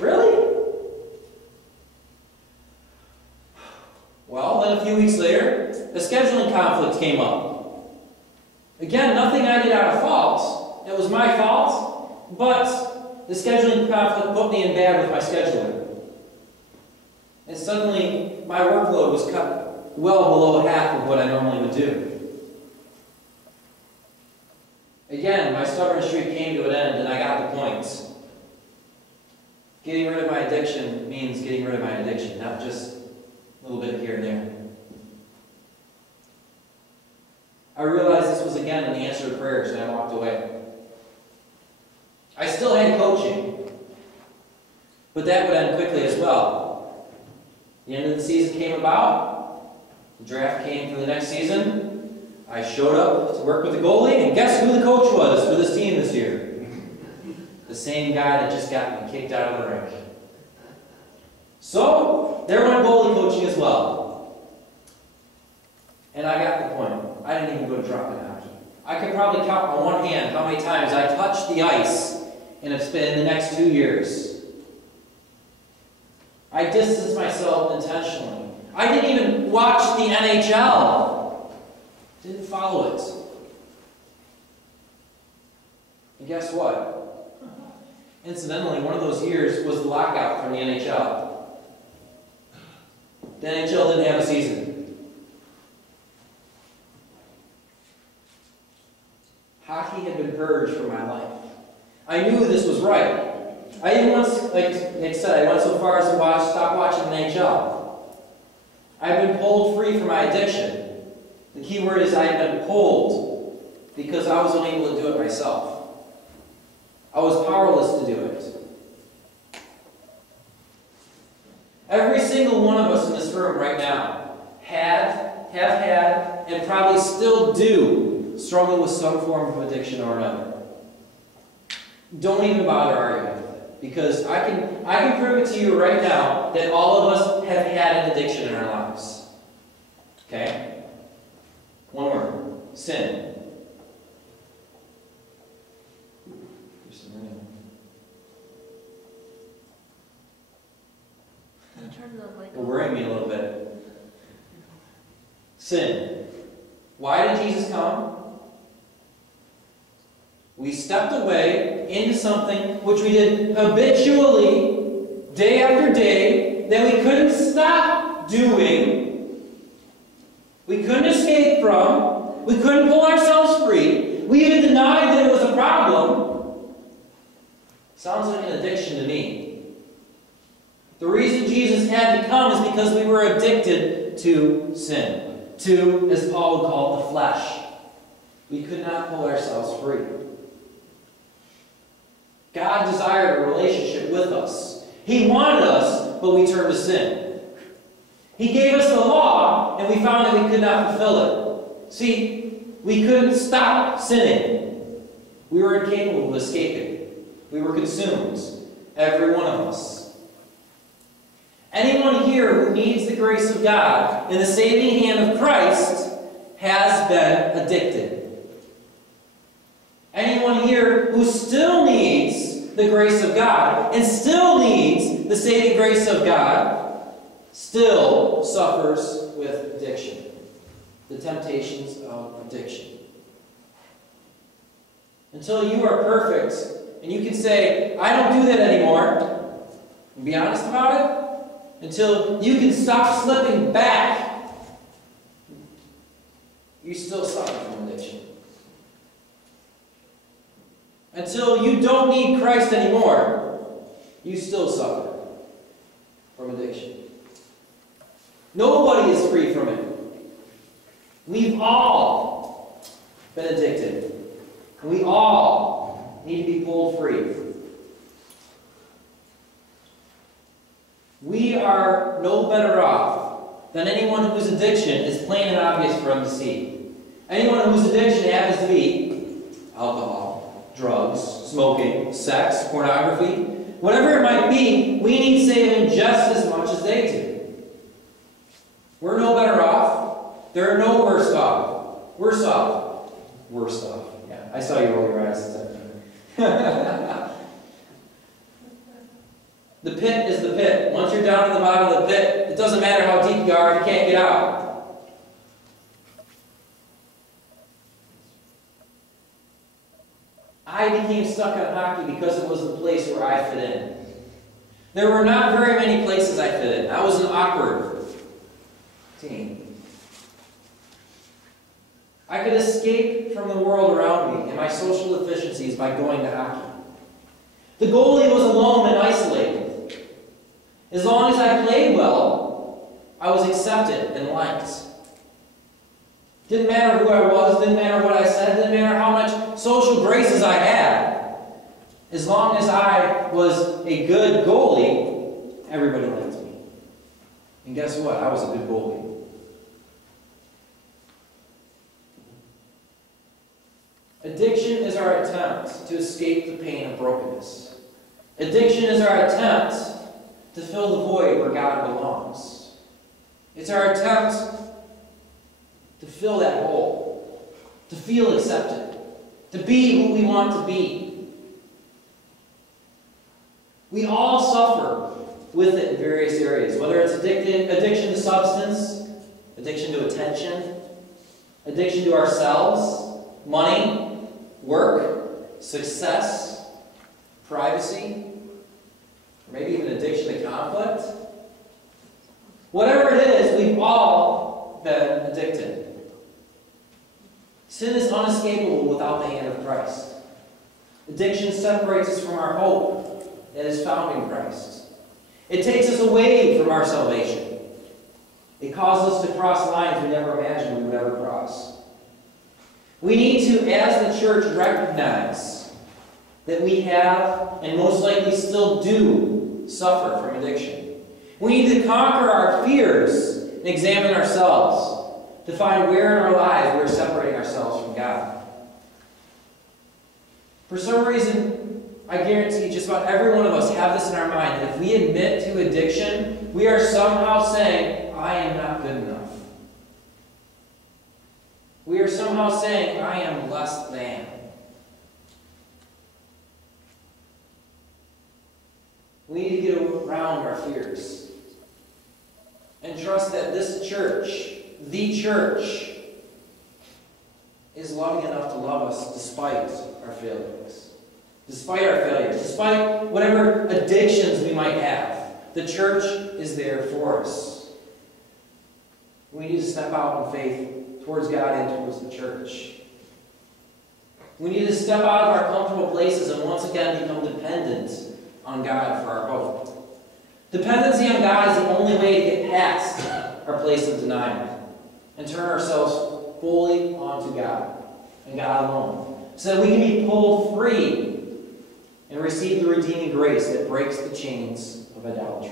Really? Well, then a few weeks later, a scheduling conflict came up. Again, nothing I did out of fault. It was my fault, but the scheduling conflict put me in bad with my scheduler. And suddenly, my workload was cut well below half of what I normally would do. Again, my stubborn streak came to an end, and I got the point. Getting rid of my addiction means getting rid of my addiction, not just a little bit here and there. I realized this was again an answer to prayers, and I walked away. I still had coaching, but that would end quickly as well. The end of the season came about. The draft came for the next season. I showed up to work with the goalie, and guess who the coach was for this team this year? The same guy that just got me kicked out of the rink. So, there went goalie coaching as well. And I got the point. I didn't even go to drop-in hockey. I could probably count on one hand how many times I touched the ice in the next 2 years. I distanced myself intentionally. I didn't even watch the NHL. Didn't follow it. And guess what? Incidentally, one of those years was the lockout from the NHL. The NHL didn't have a season. Hockey had been purged from my life. I knew this was right. I didn't once, like Nick said, I went so far as to stop watching the NHL. I've been pulled free from my addiction. The key word is I have been pulled because I was unable to do it myself. I was powerless to do it. Every single one of us in this room right now have had, and probably still do struggle with some form of addiction or another. Don't even bother arguing with it, because I can prove it to you right now that all of us have had an addiction in our lives. Okay? One word. Sin. It'll worry me a little bit. Sin. Why did Jesus come? We stepped away into something which we did habitually, day after day, that we couldn't stop doing. We couldn't escape from. We couldn't pull ourselves free. We even denied that it was a problem. Sounds like an addiction to me. The reason Jesus had to come is because we were addicted to sin. To, as Paul would call it, the flesh. We could not pull ourselves free. God desired a relationship with us. He wanted us, but we turned to sin. He gave us the law, and we found that we could not fulfill it. See, we couldn't stop sinning. We were incapable of escaping. We were consumed. Every one of us. Anyone here who needs the grace of God and the saving hand of Christ has been addicted. Anyone here who still needs the grace of God and still needs the saving grace of God still suffers with addiction. The temptations of addiction. Until you are perfect and you can say, I don't do that anymore, and be honest about it, until you can stop slipping back, you still suffer from addiction. Until you don't need Christ anymore, you still suffer from addiction. Nobody is free from it. We've all been addicted. And we all need to be pulled free. We are no better off than anyone whose addiction is plain and obvious for them to see. Anyone whose addiction happens to be alcohol, drugs, smoking, sex, pornography, whatever it might be, we need saving just as much as they do. We're no better off. They're no worse off. Worse off. Worse off. Yeah, I saw you roll your eyes. The pit is the pit. Once you're down to the bottom of the pit, it doesn't matter how deep you are, you can't get out. I became stuck on hockey because it was the place where I fit in. There were not very many places I fit in. I was an awkward team. I could escape from the world around me and my social deficiencies by going to hockey. The goalie was alone and isolated. As long as I played well, I was accepted and liked. Didn't matter who I was, didn't matter what I said, didn't matter how much social graces I had. As long as I was a good goalie, everybody liked me. And guess what? I was a good goalie. Addiction is our attempt to escape the pain of brokenness. Addiction is our attempt to fill the void where God belongs. It's our attempt to fill that hole, to feel accepted, to be who we want to be. We all suffer with it in various areas, whether it's addiction to substance, addiction to attention, addiction to ourselves, money, work, success, privacy, or maybe even addiction to conflict. Whatever it is, we've all been addicted. Sin is unescapable without the hand of Christ. Addiction separates us from our hope that is found in Christ. It takes us away from our salvation. It causes us to cross lines we never imagined we would ever cross. We need to, as the church, recognize that we have, and most likely still do, suffer from addiction. We need to conquer our fears and examine ourselves to find where in our lives we're separating ourselves from God. For some reason, I guarantee just about every one of us have this in our mind, that if we admit to addiction, we are somehow saying, I am not good enough. We are somehow saying, I am less than. We need to get around our fears and trust that this church, the church, is loving enough to love us despite our failings. Despite our failures, despite whatever addictions we might have, the church is there for us. We need to step out in faith towards God and towards the church. We need to step out of our comfortable places and once again become dependent on God for our hope. Dependency on God is the only way to get past our place of denial and turn ourselves fully onto God and God alone, so that we can be pulled free and receive the redeeming grace that breaks the chains of idolatry.